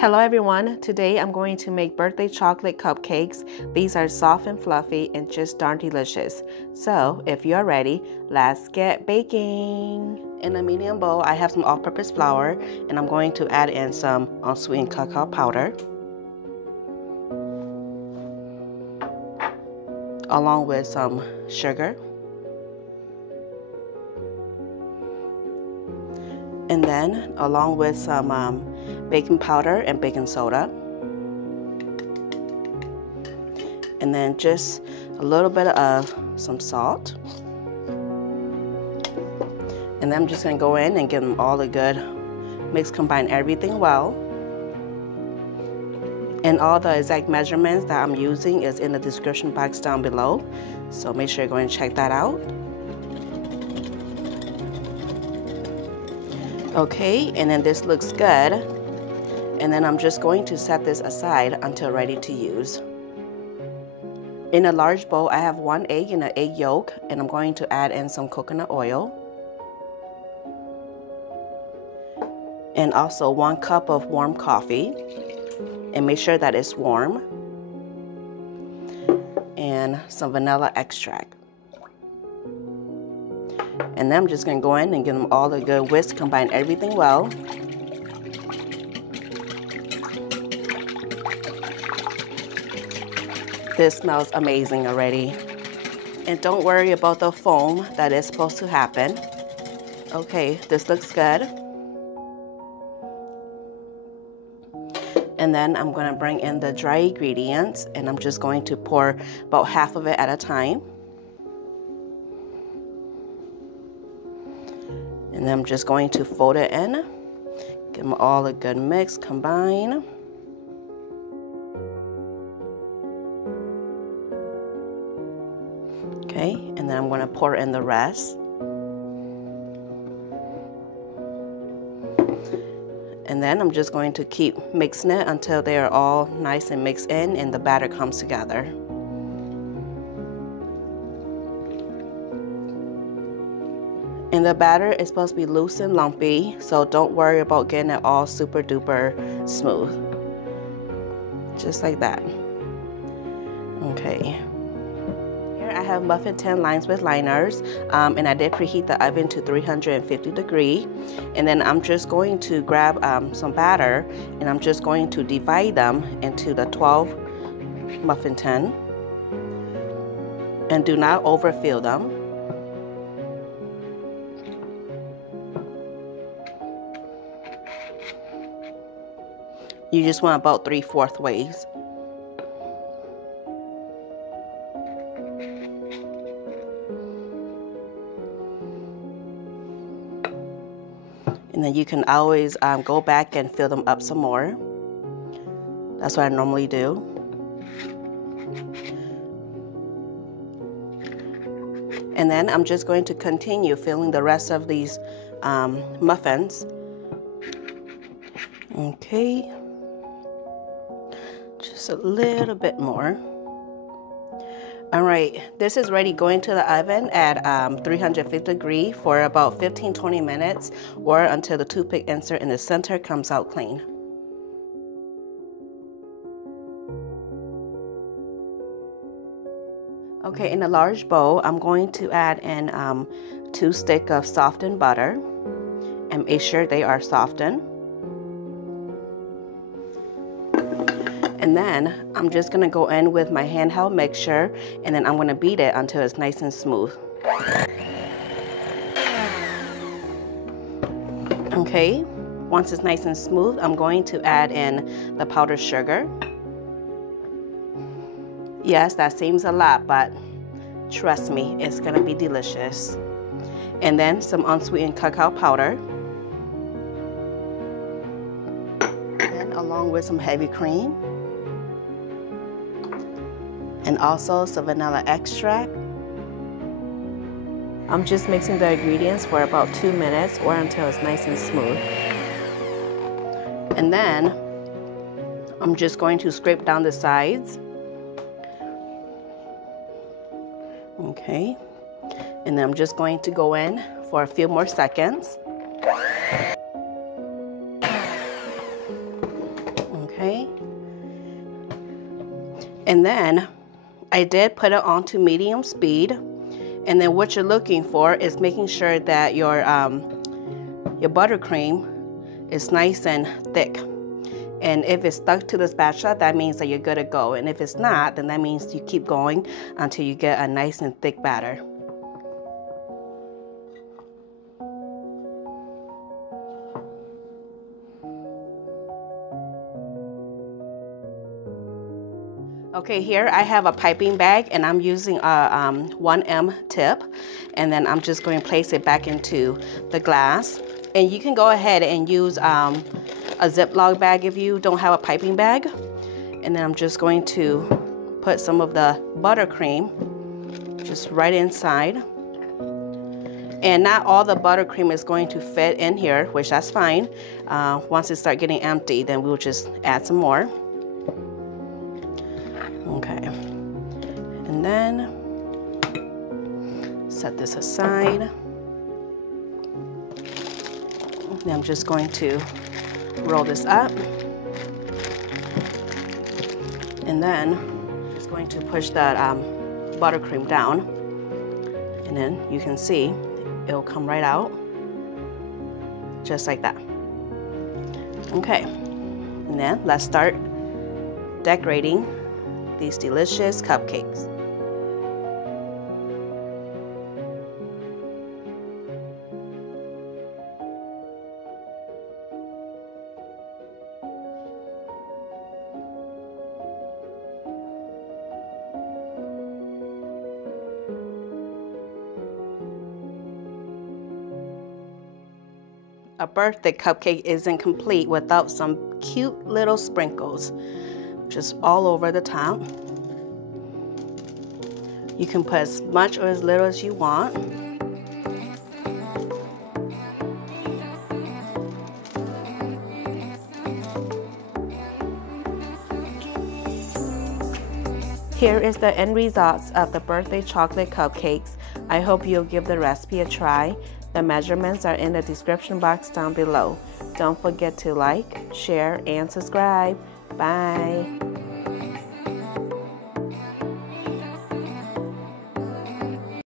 Hello everyone, today I'm going to make birthday chocolate cupcakes. These are soft and fluffy and just darn delicious. So if you're ready, let's get baking. In a medium bowl, I have some all-purpose flour and I'm going to add in some unsweetened cacao powder along with some sugar. And then along with some baking powder and baking soda. And then just a little bit of some salt. And then I'm just gonna go in and give them all a good mix, combine everything well. And all the exact measurements that I'm using is in the description box down below. So make sure you go and check that out. Okay, and then this looks good. And then I'm just going to set this aside until ready to use. In a large bowl, I have 1 egg and an egg yolk, and I'm going to add in some coconut oil. And also 1 cup of warm coffee. And make sure that it's warm. And some vanilla extract. And then I'm just going to go in and give them all a good whisk, combine everything well. This smells amazing already. And don't worry about the foam that is supposed to happen. Okay, this looks good. And then I'm going to bring in the dry ingredients and I'm just going to pour about half of it at a time. And then I'm just going to fold it in, give them all a good mix, combine. Okay, and then I'm going to pour in the rest. And then I'm just going to keep mixing it until they are all nice and mixed in and the batter comes together. And the batter is supposed to be loose and lumpy, so don't worry about getting it all super duper smooth. Just like that. Okay. Here I have muffin tin lines with liners, and I did preheat the oven to 350 degrees. And then I'm just going to grab some batter, and I'm just going to divide them into the 12 muffin tin. And do not overfill them. You just want about 3/4 ways. And then you can always go back and fill them up some more. That's what I normally do. And then I'm just going to continue filling the rest of these muffins. Okay. Just a little bit more. All right, this is ready going to the oven at 350 degrees for about 15-20 minutes or until the toothpick insert in the center comes out clean. Okay, in a large bowl, I'm going to add in 2 sticks of softened butter and make sure they are softened. And then I'm just going to go in with my handheld mixture and then I'm going to beat it until it's nice and smooth. Okay, once it's nice and smooth, I'm going to add in the powdered sugar. Yes, that seems a lot, but trust me, it's going to be delicious. And then some unsweetened cacao powder. And along with some heavy cream. And also some vanilla extract. I'm just mixing the ingredients for about 2 minutes or until it's nice and smooth. And then I'm just going to scrape down the sides. Okay. And then I'm just going to go in for a few more seconds. And then I did put it on to medium speed. And then what you're looking for is making sure that your buttercream is nice and thick. And if it's stuck to the spatula, that means that you're good to go. And if it's not, then that means you keep going until you get a nice and thick batter. Okay, here I have a piping bag and I'm using a 1M tip, and then I'm just going to place it back into the glass. And you can go ahead and use a Ziploc bag if you don't have a piping bag. And then I'm just going to put some of the buttercream just right inside. And not all the buttercream is going to fit in here, which that's fine. Once it starts getting empty, then we'll just add some more. Okay, and then set this aside. Then I'm just going to roll this up, and then just going to push that buttercream down, and then you can see it'll come right out just like that. Okay, and then let's start decorating these delicious cupcakes. A birthday cupcake isn't complete without some cute little sprinkles, just all over the top. You can put as much or as little as you want. Here is the end results of the birthday chocolate cupcakes. I hope you'll give the recipe a try. The measurements are in the description box down below. Don't forget to like, share, and subscribe. Bye.